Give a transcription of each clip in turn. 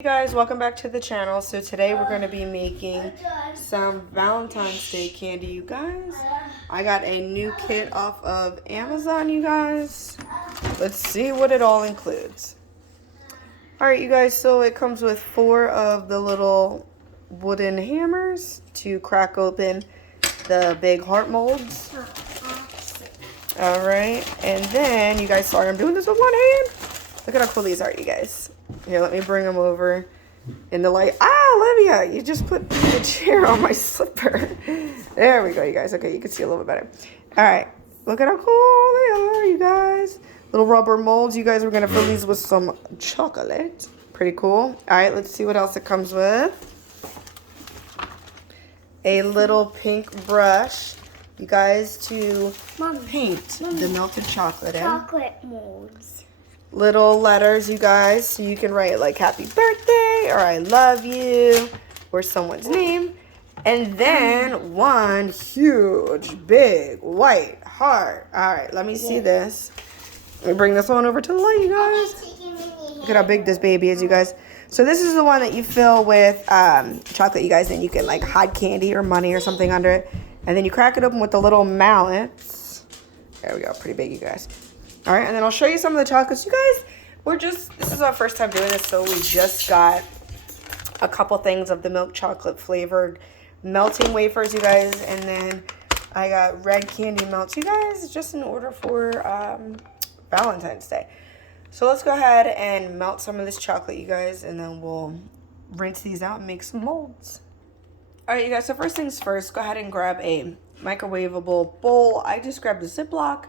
Hey guys, welcome back to the channel. So today we're going to be making some Valentine's Day candy, you guys. I got a new kit off of Amazon, you guys. Let's see what it all includes. Alright, you guys, so it comes with 4 of the little wooden hammers to crack open the big heart molds. Alright, and then, you guys, sorry, I'm doing this with one hand. Look at how cool these are, you guys. Here, let me bring them over in the light. Ah, Olivia, you just put the chair on my slipper. There we go, you guys. Okay, you can see a little bit better. All right, look at how cool they are, you guys. Little rubber molds. You guys are going to fill these with some chocolate. Pretty cool. All right, let's see what else it comes with. A little pink brush, you guys, to paint the melted chocolate in. Chocolate molds. Little letters, you guys, so you can write like happy birthday or I love you or someone's name. And then one huge big white heart. All right, let me see this. Let me bring this one over to the light, you guys. Look at how big this baby is, you guys. So this is the one that you fill with chocolate, you guys, and you can like hide candy or money or something under it. And then you crack it open with the little mallets. There we go, pretty big, you guys. All right, and then I'll show you some of the chocolates. You guys, this is our first time doing this, so we just got a couple things of the milk chocolate flavored melting wafers, you guys, and then I got red candy melts, you guys, just in order for Valentine's Day. So let's go ahead and melt some of this chocolate, you guys, and then we'll rinse these out and make some molds. All right, you guys, so first things first, go ahead and grab a microwavable bowl. I just grabbed a Ziploc.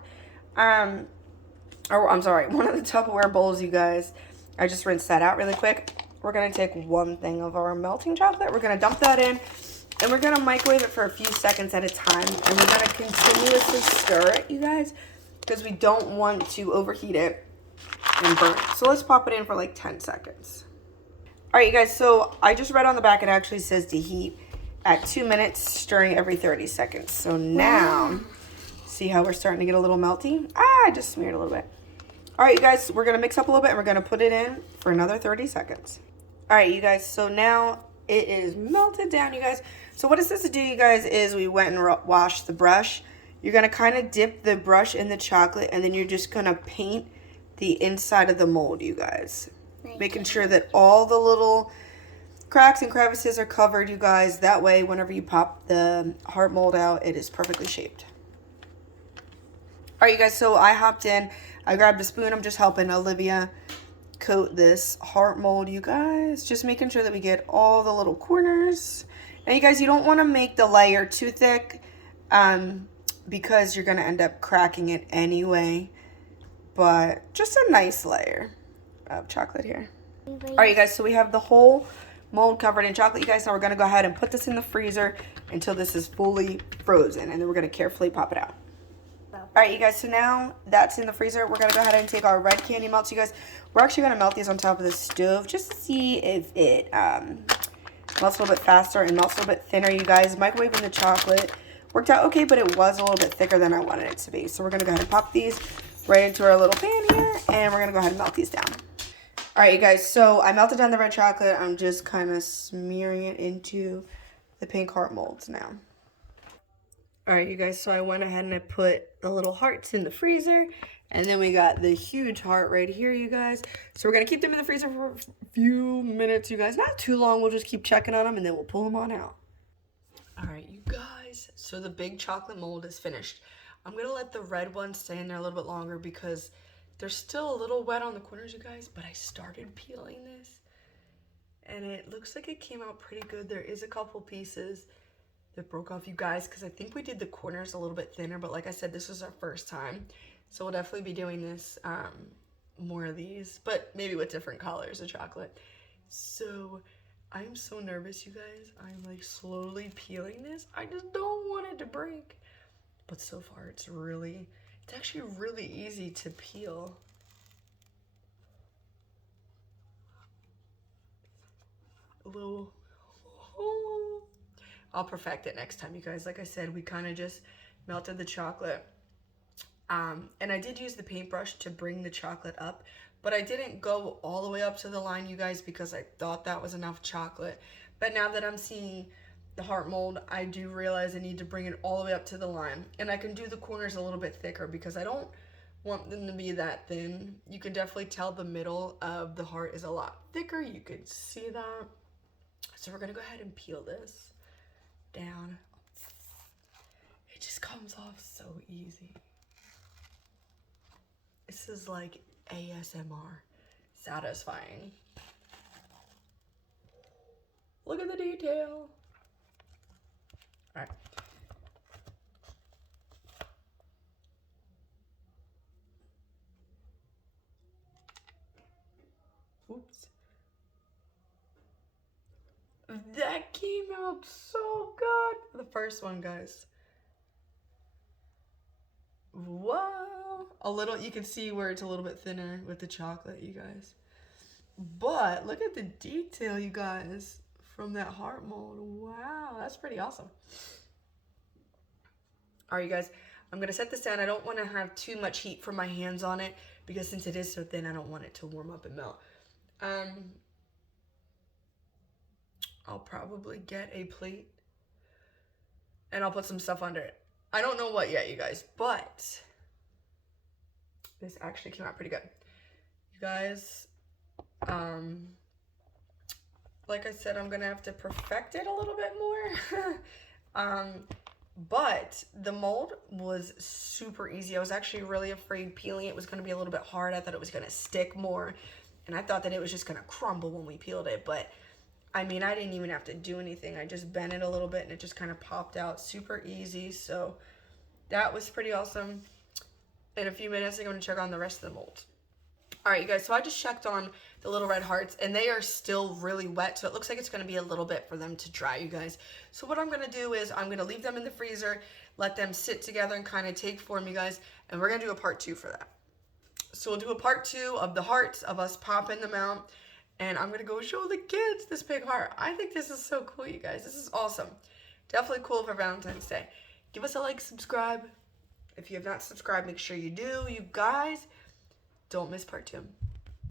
I'm sorry, one of the Tupperware bowls, you guys. I just rinsed that out really quick. We're going to take one thing of our melting chocolate. We're going to dump that in, and we're going to microwave it for a few seconds at a time. And we're going to continuously stir it, you guys, because we don't want to overheat it and burn it. So let's pop it in for like 10 seconds. All right, you guys, so I just read on the back, it actually says to heat at 2 minutes, stirring every 30 seconds. So now, see how we're starting to get a little melty? I just smeared a little bit. All right, you guys, we're going to mix up a little bit, and we're going to put it in for another 30 seconds. All right, you guys, so now it is melted down, you guys. So what it's supposed to do, you guys, is we went and washed the brush. You're going to kind of dip the brush in the chocolate, and then you're just going to paint the inside of the mold, you guys. Making sure that all the little cracks and crevices are covered, you guys. That way, whenever you pop the heart mold out, it is perfectly shaped. All right, you guys, so I hopped in. I grabbed a spoon. I'm just helping Olivia coat this heart mold, you guys. Just making sure that we get all the little corners. And you guys, you don't want to make the layer too thick because you're going to end up cracking it anyway. But just a nice layer of chocolate here. All right, you guys, so we have the whole mold covered in chocolate, you guys. Now we're going to go ahead and put this in the freezer until this is fully frozen. And then we're going to carefully pop it out. All right, you guys, so now that's in the freezer. We're going to go ahead and take our red candy melts, you guys. We're actually going to melt these on top of the stove just to see if it melts a little bit faster and melts a little bit thinner, you guys. Microwaving the chocolate worked out okay, but it was a little bit thicker than I wanted it to be. So we're going to go ahead and pop these right into our little pan here, and we're going to go ahead and melt these down. All right, you guys, so I melted down the red chocolate. I'm just kind of smearing it into the pink heart molds now. All right, you guys, so I went ahead and I put the little hearts in the freezer, and then we got the huge heart right here, you guys. So we're going to keep them in the freezer for a few minutes, you guys. Not too long. We'll just keep checking on them, and then we'll pull them on out. All right, you guys, so the big chocolate mold is finished. I'm going to let the red one stay in there a little bit longer because they're still a little wet on the corners, you guys, but I started peeling this, and it looks like it came out pretty good. There is a couple pieces that broke off, you guys, because I think we did the corners a little bit thinner, but like I said, this is our first time, so we'll definitely be doing this more of these, but maybe with different colors of chocolate. So I'm so nervous, you guys. I'm like slowly peeling this. I just don't want it to break, but so far it's actually really easy to peel. A little I'll perfect it next time, you guys. Like I said, we kind of just melted the chocolate. And I did use the paintbrush to bring the chocolate up, But I didn't go all the way up to the line, you guys, because I thought that was enough chocolate. But now that I'm seeing the heart mold, I do realize I need to bring it all the way up to the line. And I can do the corners a little bit thicker because I don't want them to be that thin. You can definitely tell the middle of the heart is a lot thicker. You can see that. So we're gonna go ahead and peel this down. It just comes off so easy. This is like ASMR. Satisfying. Look at the detail. All right. Oops. That came out so good. The first one, guys. Whoa. A little, you can see where it's a little bit thinner with the chocolate, you guys. But look at the detail, you guys, from that heart mold. Wow, that's pretty awesome. All right, you guys, I'm gonna set this down. I don't wanna have too much heat for my hands on it because since it is so thin, I don't want it to warm up and melt. I'll probably get a plate and I'll put some stuff under it. I don't know what yet, you guys, but this actually came out pretty good. You guys, like I said, I'm gonna have to perfect it a little bit more. But the mold was super easy. I was actually really afraid peeling it was gonna be a little bit hard. I thought it was gonna stick more. And I thought that it was just gonna crumble when we peeled it. But I mean, I didn't even have to do anything. I just bent it a little bit and it just kind of popped out super easy. So that was pretty awesome. In a few minutes, I'm gonna check on the rest of the mold. All right, you guys, so I just checked on the little red hearts and they are still really wet. So it looks like it's gonna be a little bit for them to dry, you guys. So what I'm gonna do is I'm gonna leave them in the freezer, let them sit together and kind of take form, you guys. And we're gonna do a part 2 for that. So we'll do a part 2 of the hearts, of us popping them out. And I'm gonna go show the kids this big heart. I think this is so cool, you guys. This is awesome. Definitely cool for Valentine's Day. Give us a like, subscribe. If you have not subscribed, make sure you do. You guys, don't miss part 2.